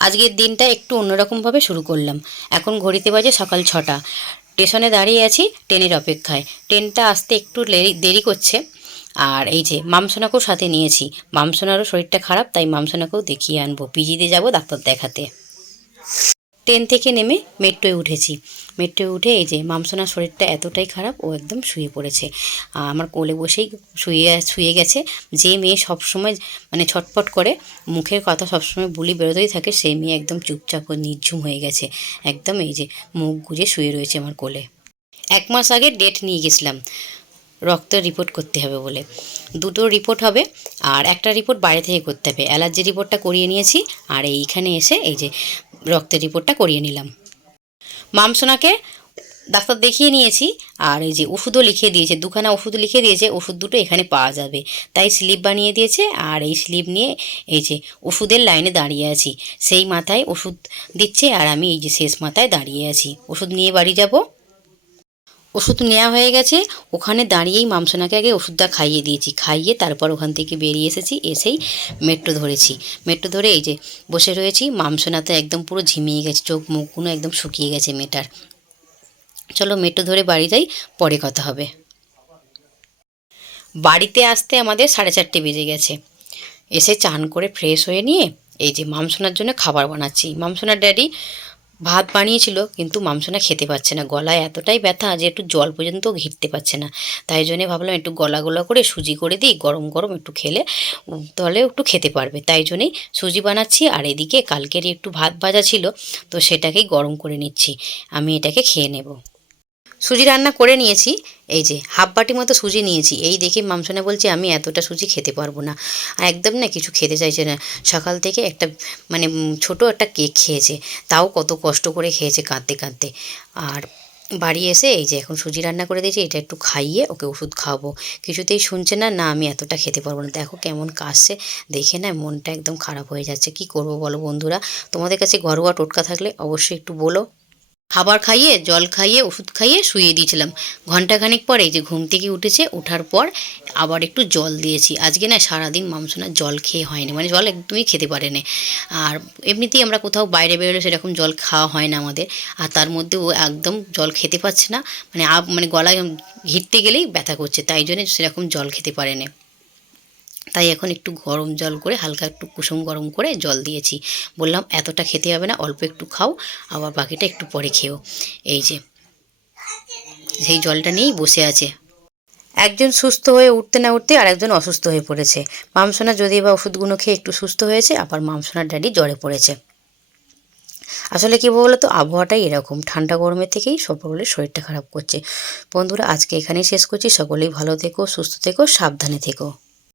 আজকের দিনটা একটু অন্যরকমভাবে শুরু করলাম। এখন ঘড়িতে বাজে সকাল 6টা। স্টেশনে দাঁড়িয়ে আছি ট্রেনের অপেক্ষায়। ট্রেনটা আসতে একটু দেরি করছে। আর এই যে মামসোনাকেও সাথে নিয়েছি। মামসোনারও শরীরটা খারাপ, তাই মামসোনাকেও দেখিয়ে আনবো। পিজিতে যাব ডাক্তার দেখাতে। ট্রেন থেকে নেমে মেট্রোয় উঠেছি। মেট্রোয় উঠে এই যে মামসোনার শরীরটা এতটাই খারাপ, ও একদম শুয়ে পড়েছে। আমার কোলে বসেই শুয়ে গেছে। যে মেয়ে সবসময় মানে ছটপট করে, মুখের কথা সবসময় বুলি বেরোতেই থাকে, সেই মেয়ে একদম চুপচাপ ও নির্ঝুম হয়ে গেছে। একদম এই যে মুখ গুজে শুয়ে রয়েছে আমার কোলে। 1 মাস আগে ডেট নিয়ে গেছিলাম রক্ত রিপোর্ট করতে হবে বলে। দুটো রিপোর্ট হবে, আর একটা রিপোর্ট বাইরে থেকে করতে হবে। অ্যালার্জি রিপোর্টটা করিয়ে নিয়েছি, আর এইখানে এসে এই যে রক্তের রিপোর্টটা করিয়ে নিলাম। মামসোনাকে ডাক্তার দেখিয়ে নিয়েছি, আর এই যে ওষুধও লিখে দিয়েছে, 2খানা ওষুধ লিখে দিয়েছে। ওষুধ দুটো এখানে পাওয়া যাবে, তাই স্লিপ বানিয়ে দিয়েছে। আর এই স্লিপ নিয়ে এই যে ওষুধের লাইনে দাঁড়িয়ে আছি। সেই মাথায় ওষুধ দিচ্ছে, আর আমি এই যে শেষ মাথায় দাঁড়িয়ে আছি। ওষুধ নিয়ে বাড়ি যাব। ওষুধ নেওয়া হয়ে গেছে। ওখানে দাঁড়িয়েই মামসোনাকে আগে ওষুধটা খাইয়ে দিয়েছি। খাইয়ে তারপর ওখান থেকে বেরিয়ে এসেছি। এসেই মেট্রো ধরেছি। মেট্রো ধরে এই যে বসে রয়েছি। মামসোনা তো একদম পুরো ঝিমিয়ে গেছে, চোখ মুখগুলো একদম শুকিয়ে গেছে মেয়েটার। চলো মেট্রো ধরে বাড়ি যাই, পরে কথা হবে। বাড়িতে আসতে আমাদের 4:30 বেজে গেছে। এসে চান করে ফ্রেশ হয়ে নিয়ে এই যে মামসোনার জন্য খাবার বানাচ্ছি। মামসোনার ড্যাডি ভাত বানিয়েছিল, কিন্তু মামসোনা খেতে পাচ্ছে না। গলায় এতটাই ব্যথা যে একটু জল পর্যন্ত ঘিরতে পারছে না। তাই জন্যে ভাবলাম একটু গলা গলা করে সুজি করে দিই, গরম গরম একটু খেলে তাহলে একটু খেতে পারবে। তাই জন্যেই সুজি বানাচ্ছি। আর এদিকে কালকের একটু ভাত ভাজা ছিল, তো সেটাকেই গরম করে নিচ্ছি। আমি এটাকে খেয়ে নেব। সুজি রান্না করে নিয়েছি। এই যে হাফ বাটি মতো সুজি নিয়েছি। এই দেখে মামসোনা বলছে আমি এতটা সুজি খেতে পারবো না। আর একদম না কিছু খেতে চাইছে না। সকাল থেকে একটা মানে ছোট একটা কেক খেয়েছে, তাও কত কষ্ট করে খেয়েছে কাঁদতে কাঁদতে। আর বাড়ি এসে এই যে এখন সুজি রান্না করে দিয়েছি, এটা একটু খাইয়ে ওকে ওষুধ খাওয়াবো। কিছুতেই শুনছে না, না আমি এতটা খেতে পারবো না। দেখো কেমন কাশছে, দেখে না মনটা একদম খারাপ হয়ে যাচ্ছে। কি করবো বলো বন্ধুরা? তোমাদের কাছে ঘরোয়া টোটকা থাকলে অবশ্যই একটু বলো। খাবার খাইয়ে জল খাইয়ে ওষুধ খাইয়ে শুইয়ে দিয়েছিলাম। ঘন্টাখানেক পরে এই যে ঘুম থেকে উঠেছে। ওঠার পর আবার একটু জল দিয়েছি। আজকে না সারাদিন মামসোনা জল খেয়ে হয়নি, মানে জল একদমই খেতে পারে না। আর এমনিতেই আমরা কোথাও বাইরে বেরোলে সেরকম জল খাওয়া হয় না আমাদের। আর তার মধ্যে ও একদম জল খেতে পারছে না, মানে মানে গলায় ঘিরতে গেলেই ব্যথা করছে, তাই জন্য সেরকম জল খেতে পারে না। তাই এখন একটু গরম জল করে হালকা একটু কুসুম গরম করে জল দিয়েছি। বললাম এতটা খেতে হবে না, অল্প একটু খাও, আবার বাকিটা একটু পরে খেও। এই যে সেই জলটা নিয়েই বসে আছে। একজন সুস্থ হয়ে উঠতে না উঠতে আরেকজন অসুস্থ হয়ে পড়েছে। মামসোনা যদি বা ওষুধগুলো খেয়ে একটু সুস্থ হয়েছে, আবার মামসোনার ড্যাডি জ্বরে পড়েছে। আসলে কি বলতো, আবহাওয়াটাই এরকম, ঠান্ডা গরমের থেকেই সকলের শরীরটা খারাপ করছে। বন্ধুরা আজকে এখানেই শেষ করছি। সকলেই ভালো থেকো, সুস্থ থেকো, সাবধানে থেকো।